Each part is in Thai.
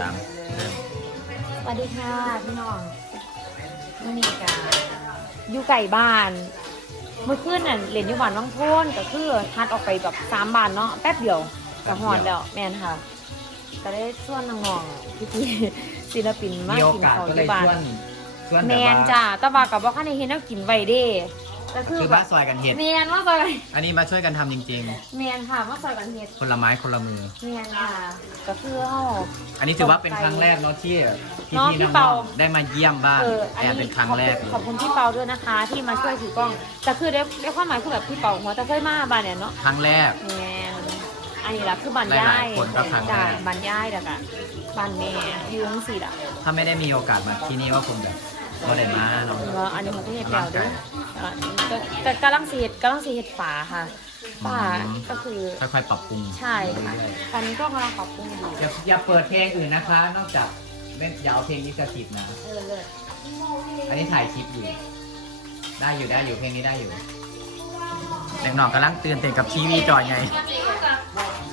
สามเริ่มสวัสดีค่ะพี่น้องมื่อนี้กาอยู่ไก่บ้าน เมื่อคืนน่ะเรียนอยู่บ้านวังโพนก็คือทัดออกไปแบบสามบานเนาะแป๊บเดียวกับหอนแล้วแมนค่ะ ก็ได้ชวนน้องๆพี่ๆศิลปินมามีโอกินกาสข้าวก็อเลยยู่บ้านชวนชวนแมแบบนว่าจ้าแตะบากับว่าข้าในเห็นแล้วกินไว้เด้ ก็คือคือแบบ้าบซอยกันเห็ดแมนว่าซอยอันนี้มาช่วยกันทำจริงแมนค่ะว่าซอยกันเฮ็ดๆ คนละไม้คนละมือแมนค่ะก็คือเฮา อันนี้ถือว่าเป็นครั้งแรกเนาะที่พี่เนาะพี่พี่น้เปา องๆได้มาเยี่ยมบ้านเออแอนเป็นครั้งแรกเลยขอบคุณพี่เปาด้วยนะคะ ที่มาช่วยถือกล้องแต่คือได้ได้ความหมายคือแบบพี่เปาหัวตะเคยมาบ้านเนี่ยเนาะครั้งแรก แม่นอันนี้ละคือบ้านย่าหลายยๆคนก็ครั้งแรก จ้ะบ้านย่ายแล้วก็บ้านแม่อยูจังสี่ละถ้าไม่ได้มีโอกาสมาที่นี่ก็คงแบบก็ได้มาเนาะแล้วอันนี้เขาก็เห็ดแปลวด้วย อะแต่แต่กำลังสีเห็ดกำลังสีเห็ดฝาค่ะฝาก็คือค่อยๆปรับปรุงใช่ค่ะตอนนี้ก็กำลังปรับปรุงอยู่อย่าอย่าเปิดเพลงอื่นนะคะ นอกจากไม่อย่าเอาเพลงลิขสิทธิ์นะ เออเลิศอันนี้ถ่ายคลิปอยู่ ได้อยู่ได้อยู่เพลงนี้ได้อยู่เด็กน้องกำลังตื่นเต้นกับทีวีจอไง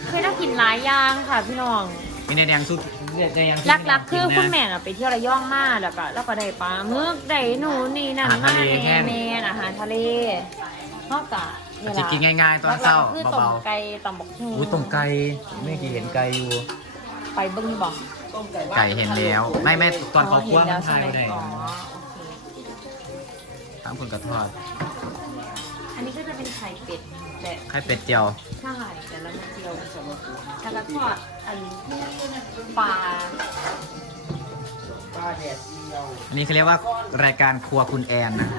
เคยได้กินหลายอย่างค่ะพี่น้องมีในแดงสุ ดในแดงลักๆ คือคุณแม่น่ะไปเที่ยวระยองมาแล้วก็แล้วก็ได้ปลาหมึกได้หนูนนี่นั่นมาแน่แม่อาหารทะเลนอกจากอาจจะกินง่ายๆ ตอนเช้าลักๆคือต้มเบาไก่ตำบักหุ่ๆอุ้ยตรงไกลไม่กี่เห็นไกลอยู่ ไปเบึ้งบอกไก่เห็นแล้ว ไม่ไม่ตอนเขาคั่วเห็มันใช่ทายไหมไม่ได้อ๋อถามคนกระทอดอันนี้ก็จะเป็นไข่เป็ด แต่ไข่เป็ดเจียว ใช่แต่ละเจียวแต่ละทอดอันปลาอันนี้เขาเรียกว่ารายการครัวคุณแอนนะ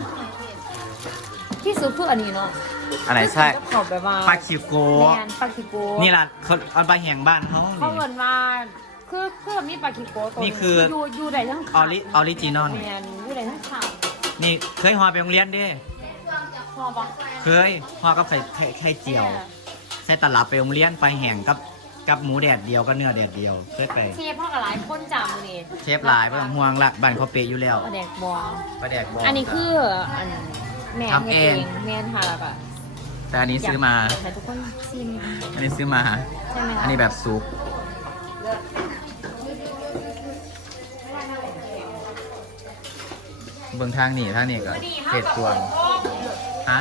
ที่สุดคืออันนี้เนาะอะไรใช่ที่สุดก็ขอบแบบว่าปลาคิวโกแมนปลาคิโกนี่ล่ะเขาเอาไปแห่งบ้านเขาเขานี่เหมือนว่าคือคือมีปลาคิโกตัวหนี่งคืออยู่อยู่ได้ทั้งอขาอริออริจินอลแมนอยู่ได้ทั้งขานี่เคยห่อไปโรงเรียนดิ พอปะเคยห่อกับไข่ไข่ไข่เจียว ใส่ตลับไปโรงเรียนไปแห่งกับกับหมูแดดเดียวก็เนื้อแดดเดียวเคยไป เชฟพ่อกับหลายคนจำนี่เชฟหลายไม่ต้องห่วงละบ้านเขาเปะอยู่แล้วปลาแดกบอง ปลาแดกบองอันนี้คืออันแม่ทำเองแม่นค่ะแล้วก็แต่อันนี้ซื้อมายากให้ทุกคนชิมอันนี้ซื้อมา ใช่ไหมคะอันนี้แบบซุปเบื้องทางนี่ทางนี่ก็เผ็ดตวง ฮะ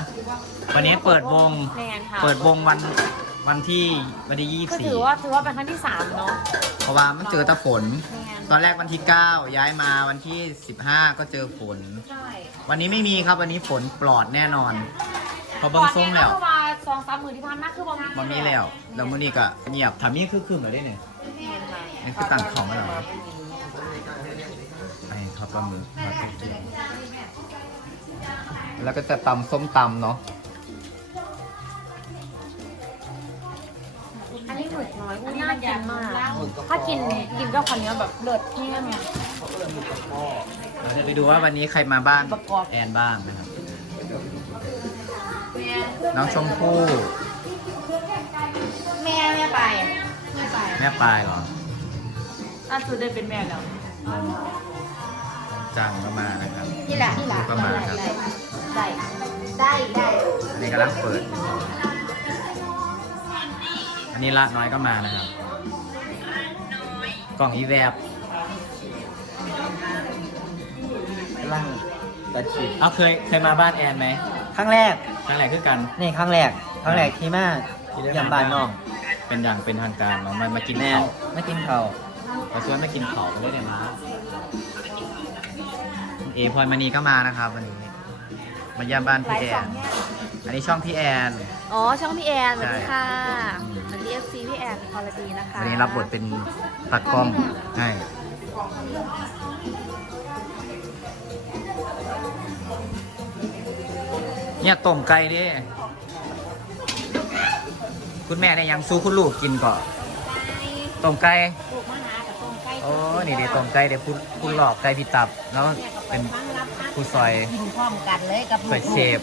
วันนี้เปิดวง แม่นค่ะเปิดวงวันวันที่วันที่ยี่ก็สี่ถือว่าถือว่าเป็นครั้งที่สามเนาะเพราะว่ามันเจอแตะฝน แม่นตอนแรกวันที่ 9 ย้ายมาวันที่ 15 ก็เจอฝน ใช่วันนี้ไม่มีครับวันนี้ฝนปลอดแน่นอนเพอเบิ้งส้มแล้วก่อนเนี่ยก็ประมาณสองสามหมื่นที่พันมากคือบางมันมีแล้วแล้วมื้อนี้ก็เงียบถามนี่คือคืนเหรอได้เนี่ยแม่นค่ะนี่คือตั้งของแล้วเหรอไอ้ข้าวปลาหมึกทอดกระเทียม แล้วก็จะตำส้มตำเนาะอันนี้หมึกน้อยอุ้ยน่ากินมาก ถ้ากินกินก็คันนี้แบบเลิศแห้งเราจะไปดูว่าวันนี้ใครมาบ้านประกอบแอนบ้างนะครับ น้องชมพู่ แม่แม่ไปแม่ไปแม่ปลายเหรอล่าสุดได้เป็นแม่แล้ว จังก็มานะครับนี่แหละนี่แหละก็มาครับ ได้ได้ได้อันนี้กำลังเปิด อันนี้ละน้อยก็มานะครับ กล่องอีแวบกำลังตัดชิปเอาเคยเคยมาบ้านแอนไหมครั้งแรกครั้งแรกคือกันนี่ครั้งแรกครั้งแรกที่มาเยี่ยมบ้านน้องเป็นอย่างเป็นทางการเนาะมามากินแม่ข้าวไม่กินข้าวมาชวนมากินข้าวกันได้เลยนะเอพลอยมณีก็มานะครับวันนี้ มาเยี่ยมบ้านหลาพี่ยแอสองนแง่อันนี้ช่องพี่แอน อ๋อ ช่องพี่แอนสวัสดีค่ะอืมสวัสดีเอฟซีพี่แอนคอลดีนะคะวันนี้รับบทเป็นตากล้องใช่เนี่ยต้มไก่ดิคุณแม่เนี่ยยังสู้คุณลูกกินก่อนต้มไก่ลูกมาหากับต้มไก่โอ้นี่เดี๋ยวต้มไก่เดี๋ยวพูดพูดหลอกไก่พี่ตับแล้ว เป็นผู้ซอยกินพร้อมกันเลยกับซอยเชฟ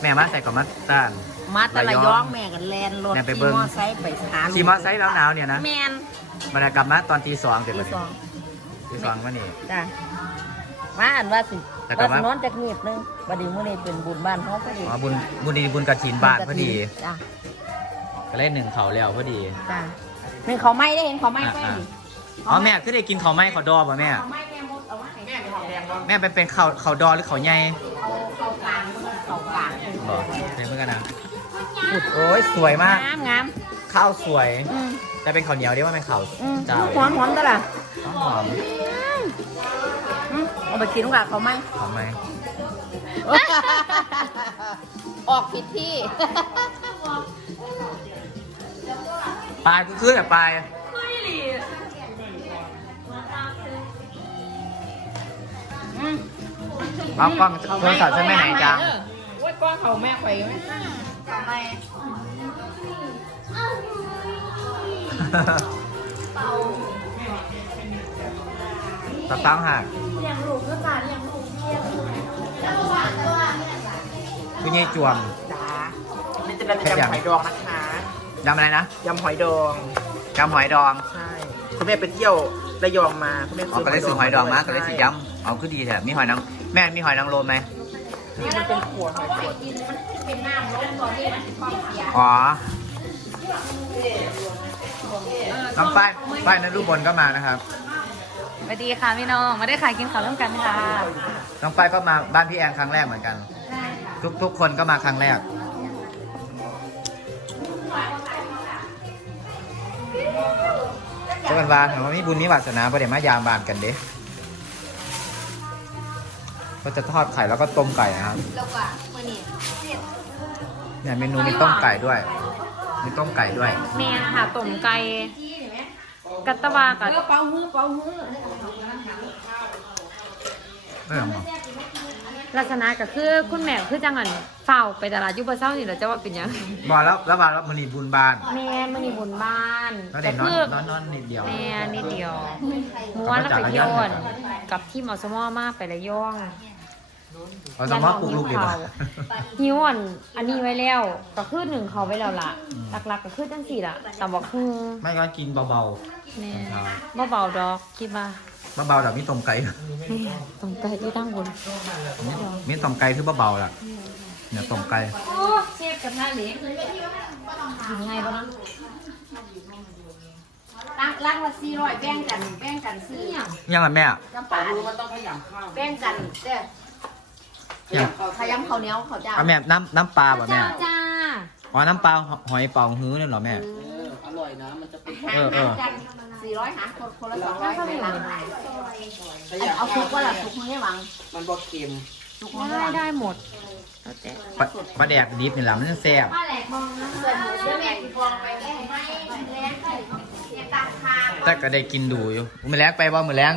แม่มาใส่กับมัตต้าน มาแตะละระยยอองงแม่กันแลนรถแม่ไปขี่เบิ่ง มอไซค์ไปหาลูกขี่มอไซค์แล้วหนาวเนี่ยนะแมนมันกลับมาตอนตีสองเสร็จตีวันสนี้องตีสองวันนี้ จ้ะมาอันว่าสิแต่ก็ว่าสิว่านอนจากเงียบนึงบัดนี้มื้อนี้เป็นบุญบ้านเฮาพอดีอ๋อบุญบุญดีบุญกระถินบาทพอดีจ้ะก็เล่นหนึ่งเขาแล้วพอดีจ้ะหนึ่งเขาไม่ได้เห็นเขาไม่อะไม่อะอ๋อแม่คือได้กินข้าวไหม้ข้าวดอป่ะแม่เอาไม่แม่ แดงบ่แม่เป็นเป็นข้าวข้าวดอหรือข้าวใหญ่เอาเข้ากลางเข้ากลางบอกเดี๋ยวเพื่อนกันนะโอ้ยสวยมาก งามงามข้าวสวย อืมแต่เป็นข้าวเหนียวเรียกว่าเป็นข้าวอืมเจ้าหอมหอมตะล่ะหอมอืมเอาไปกินกับเขาไหมหอมไหมออกผิดที่ปลายกูคือแต่ปลาย เอากล้องโทรศัพท์ฉันไปไหนจังว่าก้อนเขาแม่ข่ไหมเขาไม่ตะปังหักเลี้ยงลูกก็จ่าเลี้ยงลูกคือยี่จวงจ้านี่จะเป็นยำหอยดองนะคะยำอะไรนะยำหอยดองยำหอยดอง ใช่ คุณแม่ไปเที่ยวระยองมา คุณแม่ก็เลยซื้อหอยดองมาก็เลยซื้อยำ เอาคือดีแถมมีหอยนางแม่มีหอยนางรมไหมนี่มันเป็นขวดหอยขวดอ๋อน้องป้ายป้ายนั้นรูปบนก็มานะครับสวัสดีค่ะพี่น้องมาได้ขายกินข้าวร่วมกันค่ะน้องป้ายก็มาบ้านพี่แอนครั้งแรกเหมือนกัน ทุกทุกคนก็มาครั้งแรกเจ้ากันวานของมีบุญมีวาสนาประเดี๋ยวมายามบานกันเด้ ก็จะทอดไข่แล้วก็ต้มไก่นะครับเนี่ยเมนูมีต้มไก่ด้วย มีต้มไก่ด้วย แม่ค่ะต้มไก่กัตตวากับเป้ามือเป้ามือไม่หรอกลักษณะก็คือคุณแม่คือจังอันเฝ้าไปตลาดยุบเศร้านี่แหละจะว่าเป็นหยังบอกแล้วแล้วมาแล้วมันมีบุญบานแม่มันนี่บนบ้านแล้วก็เด็กนอนคือนอนนอนนิดเดียวแม่นิดเดียวม้วนแล้วไปโยนกับที่มอสมอมาไประย่อง เอาสมมติปลุกลูกดีกว่าหิวอันอันนี้ไว้แล้วก็คือหนึ่งเขาไว้แล้วล่ะหลักๆก็คือจังสี่ล่ะแต่บอกคือไม่ก็กินเบาแม่เบาๆดอกคิดว่าๆเบาๆแบบมีต้มไก่ต้มไก่ที่ตั้งบนมีต้มไก่คือเบาๆล่ะเนี่ยต้มไก่โอ้เชฟกับหน้าเหล็กยังไงบ้างตั้งล้างละสี่ร้อยแบ่งกันแบ่งกันซื้อเนี่ยยังไงแม่น้ำปลามันต้องขยำข้าวแบ่งกันเด้อ ยังขยำข้าวเหนียวข้าวเจ้าเอาแม่น้ำน้ำปลาป่ะแม่ จ้าอ๋อ น้ำปลาหอยเป่าฮื้อเนี่ยเหรอแม่ เอออร่อยนะ มันจะเป็นหาเออเออ กันสี่ร้อยหาคนคนละสองร้อยเจ้าไปเท่าไหลัร่งขยำเอาทุกว่าละทุกมือให้หวังมันบอกเค็มทุกมือให้ได้หวังได้หมดแล้วแต่ปลาปลาแดกดิบนี่แหละมันจะแซ่บแหลกมองนะเพื่อนหมูเพื่อนแม่ที่ฟองไปแม่ให้แรงเนี่ยตัดขาแต่ก็ได้กินดูอยู่มือแรงไปบ่มือแรง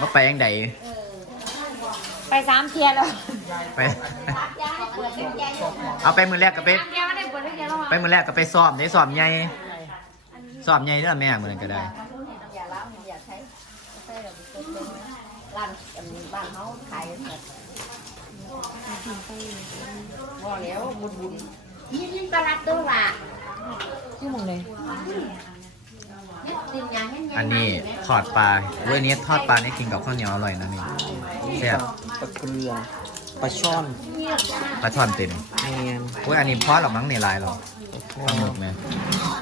มาไปยังได ไปสามเทียร์แล้วไปเอาไปมือแรกก็ไปสามเทียร์ไม่ได้เปิดได้เทียร์แล้วไปมือแรกก็ไปซ้อมได้ซ้อมใหญ่ซ้อมใหญ่เด้อแม่มือนั้นก็ได้อย่าเล่าอย่าใช้ใช้แบบร้านบ้านเขาขายหมดบ่แล้วบุญบุญนี่ยิ่งตลาดตัวละที่มองเลยนี่ติมยังเงี้ยอันนี้ทอดปลาเว้ยนี้ทอดปลานี่กินกับข้าวเหนียวอร่อยนะนี่ แซ่บปลาเกลือปลาช่อนปลาช่อนเต็มแมนเว้ยอันนี้พอหรอมั้งในลายหรอปลาหมึกไหม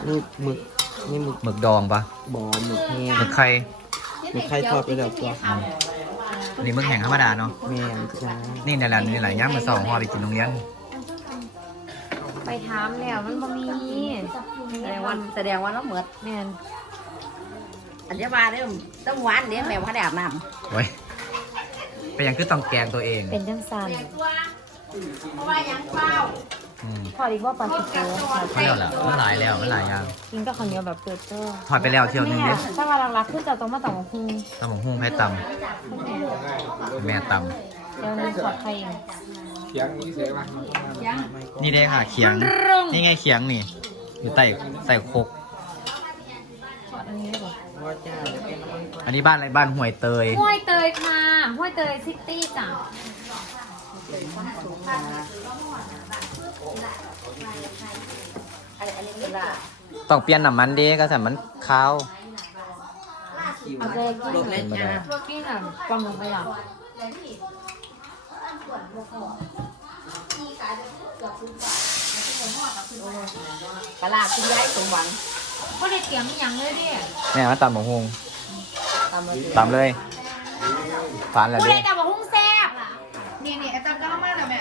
นี่หมึกนี่หมึกหมึกดองปะบอหมึกแห้งหมึกไข่หมึกไข่ทอดไปแล้วตัวอันนี้หมึกแห้งธรรมดาเนาะแมนจ้านี่ในร้านนี่หลายย่างมาสองห่อไปกินโรงเรียนไปถามแล้วมันบ่มีแสดงว่าแสดงว่าเราเหมือนแม่นอันนี้ว่าเริ่มต้องหวานเดี๋ยวแม่ว่าได้อาบน้เว้ย เป็นอย่างคือต้องแกงตัวเองเป็นจังสันำเพราะว่ายังเฝ้าอืมพอดีว่าปลาสิโก้เขาเรียกแหละมันหลายแล้วมันหลายอย่างกินกับข้าวเหนียวแบบเปิดเจ้าถอดไปแล้วเที่ยวหนึงเนี่เด้ยถ้าว่าหลักๆคือจะต้องมาต่ำคูตำบักหุ่งให้ตำแม่ตเดี๋ยวนี้ขอดไข่เองำนี่ได้ค่ะเขียง นี่ไงเขียงนี่ อยู่ใต้ใส่โคกขอดอันนี้ได้ป่ะว่าจ้าเดี๋ยวเป็นน้ำมันก่อนอันนี้บ้านอะไรบ้านห้วยเตยห้วยเตยค่ะ ห้วยเตยซิตี้จ้ะอันนี้เป็นว่าต้องเปลี่ยนน้ำมันเด้ก็แต่มันขาวเอาใจกินรสเล็กจ้าลวกกินอะกลมลงไปหรอกะลาคุณยายสมหวังก็ได้เตรียมอหย่างเลยดิแม่มาตำบักหุ่งอตามมาสิตามเลย ฟานแล้วผู้เด้ใดจะบอกหุ้งแซ่บนี่นี่ไอ้ตามก็มาแล้วแม่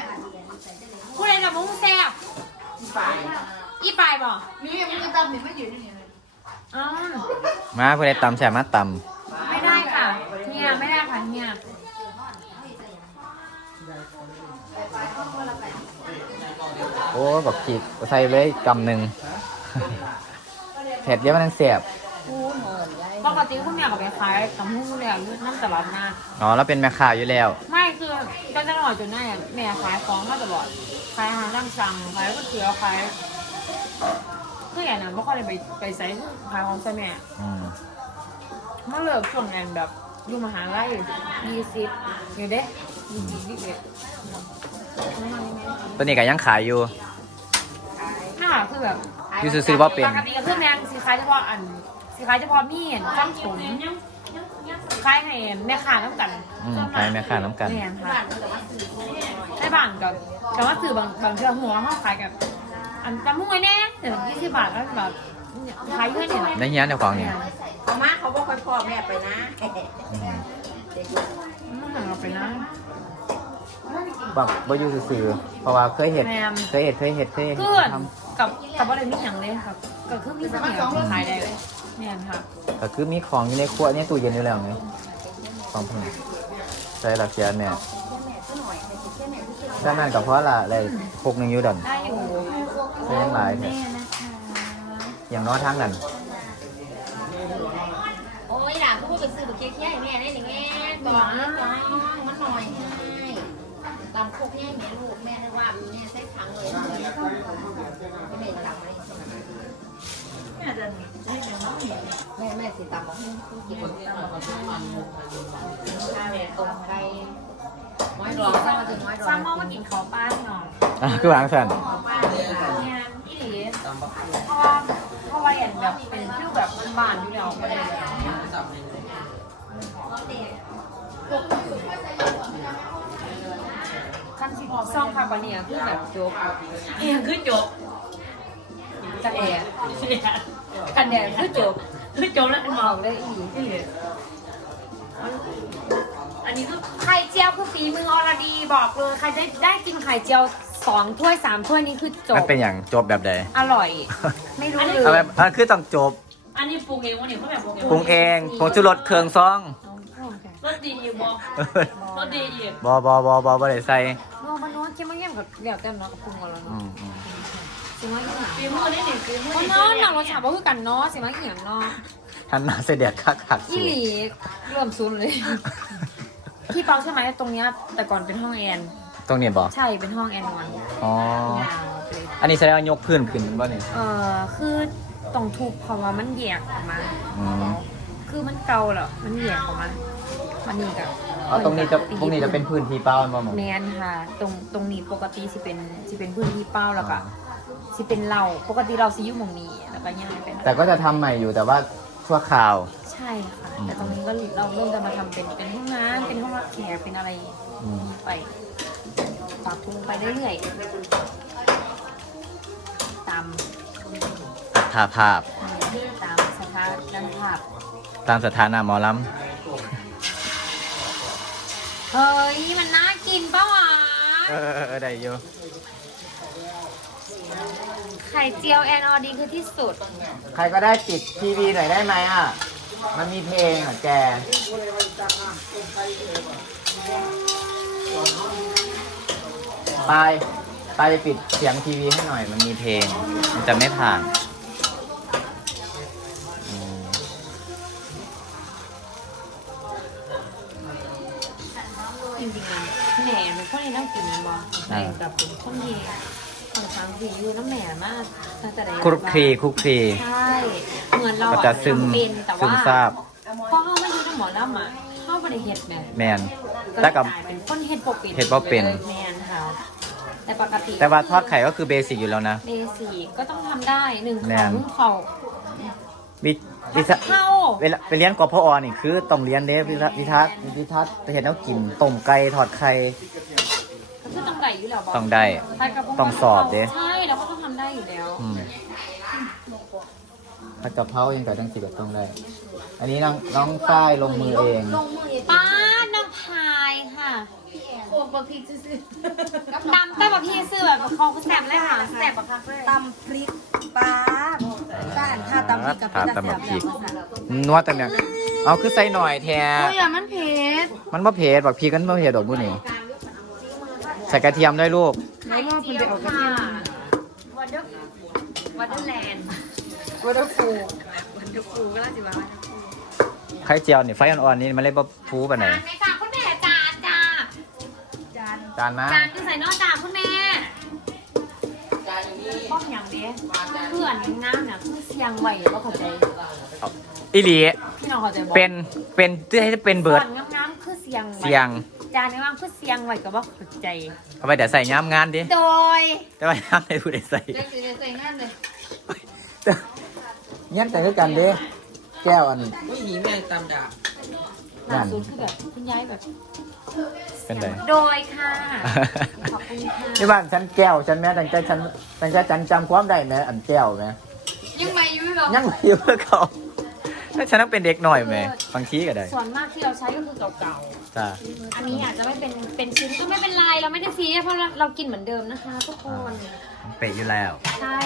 ผู้ใดจะบอกหุ้งแซ่บอีปลายบอกนี่มึงจะตามนี่ไม่อยู่นี่เลยอ๋อมาผู้ใดตำแซ่บมาตไม่ได้ค่ะเฮียไม่ได้ค่ะเฮียำโอ้บอกขีดใส่เลยกำหนึ่ง เผ็ดเยอะมันแซ่บ ปกติคุณแม่ก็ไปขายกับหุ้งเลยอะน้ำตลาดนาอ๋อแล้วเป็นแม่ค้าอยู่แล้ว ไม่คือก็จะหน่อยจนได้อะแม่ขายของมาตลอดขายอาหารตามสั่งขายก๋วยเตี๋ยวขายคืออย่างนั้นไม่ค่อยได้ไปไปใส่ขายของใส่แม่อืมเมื่อเลิกช่วงนั้นแบบอยู่มหาลัยยี่สิบอยู่เด้ยี่สิบยี่สิบเอ็ดตัวนี้ก็ยังขายอยู่ น่าคือแบบ อยู่ซื้อๆว่าเป็น ปกติก็คือแมงสีขายเฉพาะอัน สีขายเฉพาะมีเห็นจ้ำถุงขายให้แม่ค้าน้ำกันอืมขายแม่ค้าน้ำกันแม่ค่ะได้บ้านกับแต่ว่าสื่อบางบางเชื่อหัวเขาขายกับ อันตำมุ้งไอ้แน่ถึงยี่สิบบาทก็แบบขายเยอะเนี่ย ได้เงี้ยเจ้าของเนี่ยเอามาเขาบอกค่อยพ่อแม่ไปนะอืมมันห่างเราไปนะ บอกบ่อยู่ซื่อๆเพราะว่าเคยเห็ดแม่ม เคยเห็ดเคยเห็ดเคยเห็ดเกื่อนทกับกับอะไรไม่อย่างเลยครับก็คือมีเสน่ห์ขายได้เลย เนี่ยค่ะำก็คือมีของอยู่ในครัวเนี่ยตู้เย็นอยู่แล้วไงของพวกนี้ใส่หลักเสียเนี่ยด้านนั้นกับเพราะละอะไรพกหนึ่งอยูดันได้อยู่ใช้ยังหลายเนี่ยแม่นะคะอย่างน้อยทั้งนั้นโอ้ยหลานก็พูดไปซื้อตัวเคี้ยวๆแม่ได้หนึ่งแง่ก่อนนะจ้ามันหน่อยให้ตามคุกแง่แม่ลูกแม่ได้ว่าแม่ใช้ถังเลยแม่ถังเลย แม่จะแม่แม่สิตามบอกให้กินข้าวตรงไก่ไม้รองข้าวมาถึงไม้รองซ้ำมองมากินข้าวป้าหน่อยอะคือวางสันเนี่ยอีหลีเพราะว่าเพราะว่าอย่างแบบเป็นฟิลแบบบ้านๆอยู่แล้วก็เลยขั้นสิซ่องคาร์บอเนียคือแบบจบเอียงคือจบ กันแดดกันแดดคือจบคือจบแล้วมองได้อีกที่เหลืออันนี้คือไข่เจียวคือฝีมืออรดีบอกเลยใครได้ได้กินไข่เจียวสองถ้วยสามถ้วยนี้คือจมันบเป็นอย่างจบแบบใดอร่อย ไม่รู้เลเอาแบยบอะคือต้องจบอันนี้ปลูกเองวะเนี่ยเขาแบบปลูกเองปรุงเองผงชูรสเครื่องซองรสดีอยู่บ่รสดีอยู่บอบอบอบอบอได้ใส่นัวมันนัวเค็มมันเค็มกับเดี๋ยวแต่เนาะกับปรุงกันแล้วอืเนาะมอืม สิมาอีหยังฝีมือนี่นี่ฝีมือโอ้เนาะหนังรสชาติบ่คือกันเนาะสิมาอีหยังเนาะท่านนาเสด็จคักคักอีหลีเริ่มซุนเลยที่เปาใช่ไหมตรงเนี้ยแต่ก่อนเป็นห้องแอน ตรงนี้บอกใช่เป็นห้องแอนนอนอ๋อ ยาวเลยอันนี้แสดงว่ายกพื้นขึ้นบ่เนี่ย เออคือต้องทุบเพราะว่ามันแยกออกมา อืม คือมันเก่าแล้วมันแยกออกมามันนี่กับเอาตรงนี้จะตรงนี้จะเป็นพื้นที่เปล่าบ่หมอ แมนค่ะ ตรงตรงนี้ปกติสิเป็นสิเป็นพื้นที่เป้าแล้วก็ สิเป็นเราปกติเราสิอยู่หมองนี้แล้วก็ย่างเป็นแต่ก็จะทำใหม่อยู่แต่ว่าชั่วคราว ใช่ค่ะอืมแต่ตรงนี้ก็เราเริ่มจะมาทำเป็นเป็นห้องน้ำเป็นห้องรับแขกเป็นอะไรอืม ไปปรับปรุงไปเรื่อยๆตามอัตราภาพตามสภาพด้านภาพ ตามสถานะหมอลเฮ้ย มันน่ากินปะวะำเออเออเออได้อยู่ ไข่เจียวแอนออดีคือที่สุด ใครก็ได้ปิดทีวีหน่อยได้ไหมอะ มันมีเพลงอะแก ไป ไปปิดเสียงทีวีให้หน่อย มันมีเพลง มันจะไม่ผ่านอืมจริงๆนะแหน่เป็นคนที่น่ากินมั้งแหน่กับเป็นคนที่ ค่อนข้างที่อยู่น้ำแหน่มากตั้งแต่ใดคลุกคลีคลุกคลี ใช่เหมือนเราก็อะจะซึมทำเป็นแต่ซึมว่าซาบ พอเข้ามาอยู่ในหมอลำอะเข้าไปในเห็ดแม่แมนก็แต่กับกลายเป็นคนเห็ดปกปิดเฮ็ดบ่เป็น แมนค่ะแต่ปกติแต่ว่าทอดไข่ก็คือเบสิกอยู่แล้วนะ เบสีก็ต้องทำได้หนึ่งแม่ของนเขาวิวิทะเข้า เวลาไปเรียนกพอนี่คือต้องเรียนเด้วิทะวิทัศน์วิทัศน์ไปเห็นแล้วกินต้มไก่ทอดไข่ก็ คือต้องได้อยู่แล้วบต้องได้ ใช่กระเพาะต้องสอบเด้ ใช่เราก็ต้องทำได้อยู่แล้วอืมถ้ากะเพราเองก็ต้องสิก็ต้องได้ อันนี้น้องน้องฝ้ายลงมือเอง ลงมือเองป้าน้องพายค่ะโอ้บางทีซื้อตำแต่แบบพี่ซื้อแบบของแซ่บเลยค่ะแซ่บแบบคักเลยตำพริกปลาบ้านถ้าตำพริกกับถ้าพริกตำบักพริกแบบนัวแต่เนี่ยเอาคือใส่หน่อยแท้โอ้ยอย่ามันเผ็ดมันบ่เผ็ดบักพริกกันบ่เผ็ดดอกบุนี่ ใส่กระเทียมด้วยลูกแล้วก็มันจะออกกระค่ะเทียมวันเดอร์วันเดอร์แลนด์วัตถุฟูวันเดอร์ฟูก็แล้วสิว่าไข่เจียวนี่ไฟอ่อนๆนี่มันเลยบ่ฟูปานไหนจานไหมจ้าคุณแม่จานจ้าจานจานมาจานคือใส่นอกจานคุณแม่ป้องอย่างเด้เพื่อนงามเนี่ยคือเสียงไหวก็เข้าใจอีหลี พี่น้องเข้าใจบอกเป็นเป็นที่ให้เป็นเบิร์ดส่วนงามๆคือเสียงไหวเสียงจานงามๆคือเสียงไหวก็บ่เข้าใจ เอาไปเดี๋ยวใส่ย้ำงานดิโดยแต่ว่าย้ำในผู้ใดใส่เด็กใส่งานเลยย้ำใส่ด้วยกันดิแก้วอันไม่มีแม่ตำดาบหน้าศูนย์คือแบบคุณยายแบบเป็นไร โดยค่ะขอบคุณค่ะที่บ้านฉันแก้วฉันแม้แต่ใจฉันแต่ใจฉันจำความได้ไหมอันแก้วไหมยังไม่ยุ่ยหรอยังไม่อยู่เพื่อเขา ถ้าฉันต้องเป็นเด็กหน่อยไหมบางทีก็ได้ส่วนมากที่เราใช้ก็คือเก่าจ้าๆ อันนี้อาจจะไม่เป็นเป็นชิ้นก็ไม่เป็นไรเราไม่ได้ซีเรียสเพราะเราเรากินเหมือนเดิมนะคะทุกคนเปะอยู่แล้วใช่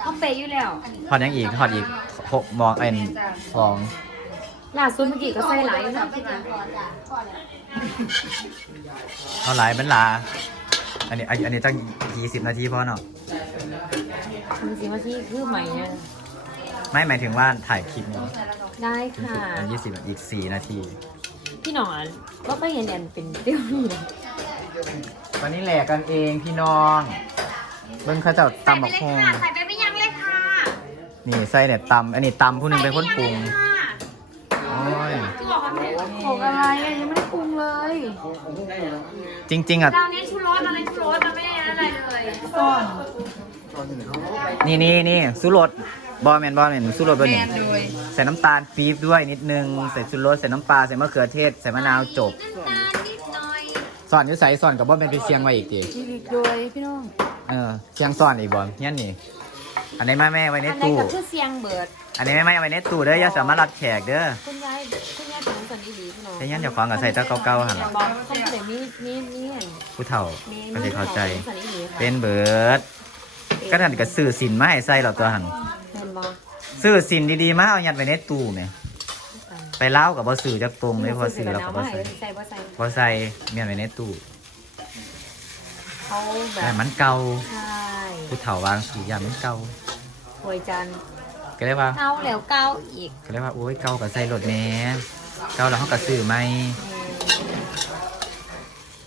เขาเปย์อยู่แล้วทอดยังอีกทอดอีกหกมองเอ็นสองล่าสุดเมื่อกี้ก็ใส่หลายอยู่นะพี่นะเท่าไหรเป็นลาอันนี้อันนี้อันนี้ตั้งยี่สิบนาทีพอเนาะจริงๆว่าที่คือใหม่เนี่ย ไม่หมายถึงว่าถ่ายคลิปนี้ได้ค่ะอันยี่สิบอีกสี่นาทีพี่หนอนก็ไปเห็นแอนเป็นเตี้ยวนี่นะวันนี้แหลกกันเองพี่น้อง เบิ้งเขาเจะใส่ตำไปบักเลยฮงค่ะใส่ไปไม่ยั้งเลยค่ะนี่ใส่เนี่ยตำอันนี้ตำผู้หนึงเป็นคนปรุงใส่ไปยั้เลยค่ะโอ้ยที่บอกว่าไม่ของอะไรอะยังไม่ได้ปรุงเลยจริง ๆอะ เราเน้นชูรสเราเน้นชูรสเราไม่ได้อะไรเลยซ่อนนี่นี่นี่สุรส บอแมนบอแมนสุรสบะนี่ใส่น้ำตาลปี๊บด้วยนิดนึง ใส่สุรสใส่น้ำปลาใส่มะเขือเทศใส่มะนาวจบ น้ำตาลนิดหน่อยสอนอยู่ใส่สอนกับบอเป็นไปเชียงไว้อีกทีชีวิตโดยพี่น้องเออเชียงสอนอีกบอเนี่ยนี่ อันนี้แม่แม่ไว้ในอันไหนตู้ก็คือเสียงเบิด อันนี้แม่แม่ไว้ในตู้เด้ออย่าสามารถรับแขกเด้อคุณยายคุณยายเป็นคนอีหลีพี่น้องแต่ยันเดี๋ยวฟังกับใส่ตะเก่าๆหันอย่าบอกท่านผู้ใดมีมีมีอันผู้เฒ่ามีก็จะเข้าใจมีสันอีหลีค่ะเป็นเบิร์ดก็ท่านก็ซื้อสินมาให้ใส่หรอตัวหันเห็น บ่ซื้อสินดีๆมาเอายัดไว้ในตู้เนี่ยไปเล่ากับบ่ซื้อจักตรงเลยพอซื้อแล้วก็บ่ใส่ใส่บ่ใส่พอใส่เมียนไว้ในตู้เขาแบแต่บมันเก่าใช่ผู้เฒ่าวางสีอย่างมันเก่าหวยจันทร์ก็เลยว่า เก้าแล้วเก้าอีกก็เลยว่าโอ้ยเก่ากับใส่รถแหน่เก่าแล้วเขาก็ซื้อไหม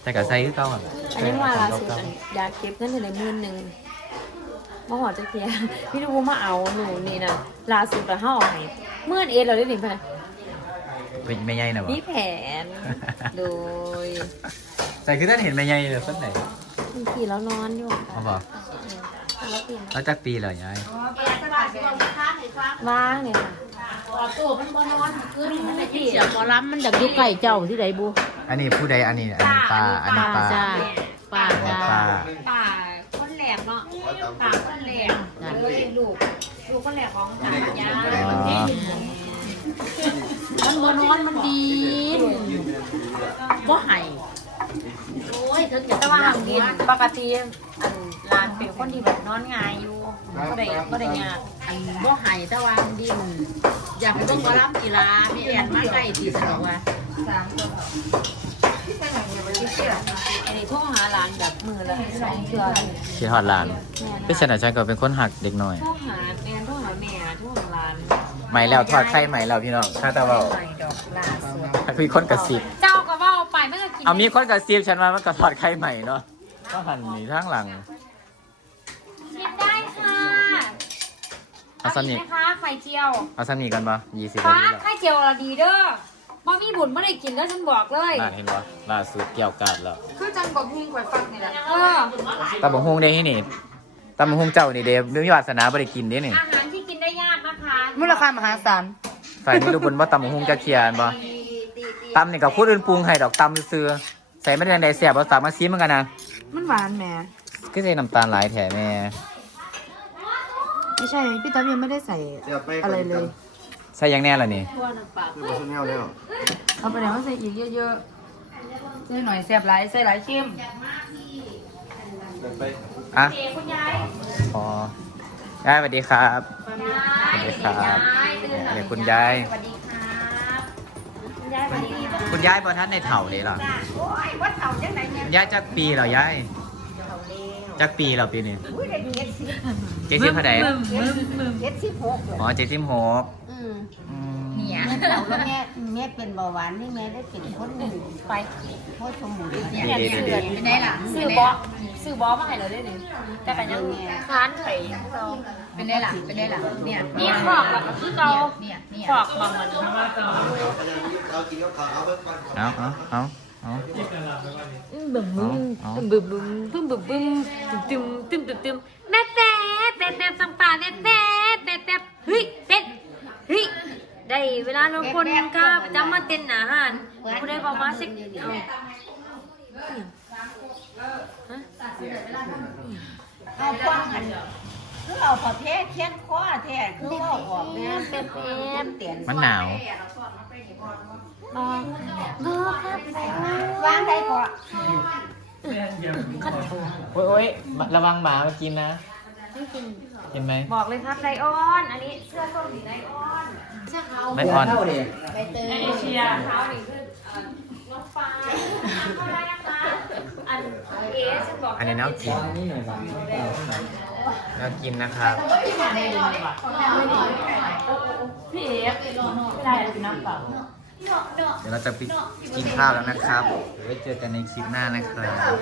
แต่ก็ใส่คือเก่าอะอันนี้ว่าล่าสุดอันอยากเก็บเงินอยู่ในหมื่นหนึ่ง มาหอจะเพียพี่ดูมาเอาหนูนี่นะล่าสุดแต่ห้าเอาให้เมื่อนเอ็ดเราได้หนิพะนะเป็นแม่ใหญ่นะวะมีแผน โดยใส่คือท่านเห็นแม่ใหญ่เลยคนไหนบางทีแล้วนอนอยู่เขาบอกแล้วปีนแล้วจักปีเหรอยายว่างเนี่ยค่ะเสียงหมอลำมันดักยุไก่เจ้าที่ไหนบูอันนี้ผู้ใดอันนี้อันนี้ป้าอันนี้ป้าจ้าป้าจ้าป้าป่าคนแหลกเนาะป่า คนเลยลูกลูกคนแหลกของป่ายาอ๋อมันบนอนมันดีบ่ไห้โอ้ยถึงจะแต่ว่าหางดินปกติอันร้านเป็นคนที่แบบนอนง่ายอยู่ก็ได้ก็ได้ยากอันบ่ไห้แต่ว่ามันดิน อยากไปเบิ่งหมอลำกีฬามีแอนมาใกล้ตีสนอว่า อันนี้โทรหาร้านแบบมือละสองเทื่อคิดฮอดหลานพี่ชนะชัยก็เป็นคนหักเด็กน้อย โทรหาแม่โทรหาแม่โทรหาร้านใหม่แล้วทอดไข่ใหม่แล้วพี่น้องข้าตาเบาใส่ดอกลาสดมีคนกระซิบเจ้าก็ว่าเอาไปไม่ก็กินเอามีคนกระซิบฉันมามันก็ทอดไข่ใหม่เนาะก็หันหนีทางหลังกินได้ค่ะเอาสนิทไหมคะไข่เจียวเอาสนิทกันปะยี่สิบนาฟ้าทีแล้วไข่เจียวละดีเด้อ บ่มีบุญไม่ได้กินแล้วฉันบอกเลยน่าเห็นปะล่าสุดเกี่ยวกาดแล้วคือจังบอกพิงไว้ฟังนี่แหละเออ ตำบักฮงได้ที่นี่ตำบักฮงเจ้านี่เดฟมีวาสนาบ่ได้กินเด้นี่อาหารที่กินได้ยากนะคะมูลค่ามหาศาลฝ่ายนี้ดูบนว่าตำบักฮงจะเคลียร์บ่ตำนี่กับพูดอื่นปรุงให้ดอกตำซื้อๆใส่ไม่ได้ใดแซ่บเอาสามมาซีเหมือนกันนะมันหวานแหมก็ใส่น้ำตาลหลายแถแม่ไม่ใช่ พี่ต๊อบยังไม่ได้ใส่อะไรเลย ใส่ยังแน่ล่ะนี่เอาไปไหนมาใส่อีกเยอะๆใส่หน่อยแซ่บหลายใส่หลายเข้มอะเจ๊คุณยายอ๋อยายสวัสดีครับยายสวัสดีครับตื่นหน่อยเดี๋ยวคุณยาย สวัสดีครับคุณยายสวัสดีครับคุณยายบอท่านในเถ่าเลยเหรอโอ้ยวัดเต่าจังไหนเนี่ยคุณยายจักปีเหรอยายเต่าเร็วจักปีเหรอปีนี้อุ้ยได้เจ็ดสิบเจ็ดสิบเท่าไหร่เจ็ดสิบหกเลยอ๋อเจ็ดสิบหกอืมอืม เนี่ยเต่าแล้วแม่แม่เป็นเบาหวานนี่แม่ได้เป็นคนหนึ่งไปโคตรสมุนเนี่ยดีดีดีเป็นไงล่ะซื้อบอซื้อบอมาให้เราได้เลยแต่กันยังทานไข่เราเป็นไงล่ะเป็นไงล่ะเนี่ยนี่ขอกแบบคือเราเนี่ยเนี่ยขอกบางมันเอาเอาเอาเอาบึ้มบึ้มบึ้มบึ้มบึ้มบึ้มบึ้มตึมตึมตึมตึมแม่แป๊บแป๊บแป๊บสังปาแม่แป๊บแป๊บแป๊บเฮ้ยเต้น เฮ้ยได้เวลาเราคนก็จะมาเต้นอาหารคุณได้บอกมาสิเอาเอากว้างกันคือเอาประเภทเขียนข้อแท้คือว่าออกเนี่ยแป๊บแป๊บเตียนมันหนาวบอครับวางได้ก่อนโอ้ยโอ้ยระวังหมามากินนะ เห็นไหมบอกเลยครับไลออน อันนี้เสื้อส้มสีไลออนเสื้อขาวไม่อ่อนเท่าเด็กใบเตยเอเชียขาวนี่คือน้องฟ้าเข้าได้นะคะอันเอฉันบอกอันนี้น้ำกิน นี่หน่อยบ้างน้ำกินนะครับ พี่เอฟไม่ได้กินน้ำเปล่าเดี๋ยวเราจะไปกินข้าวแล้วนะครับเดี๋ยวไว้เจอกันในคลิปหน้านะครับ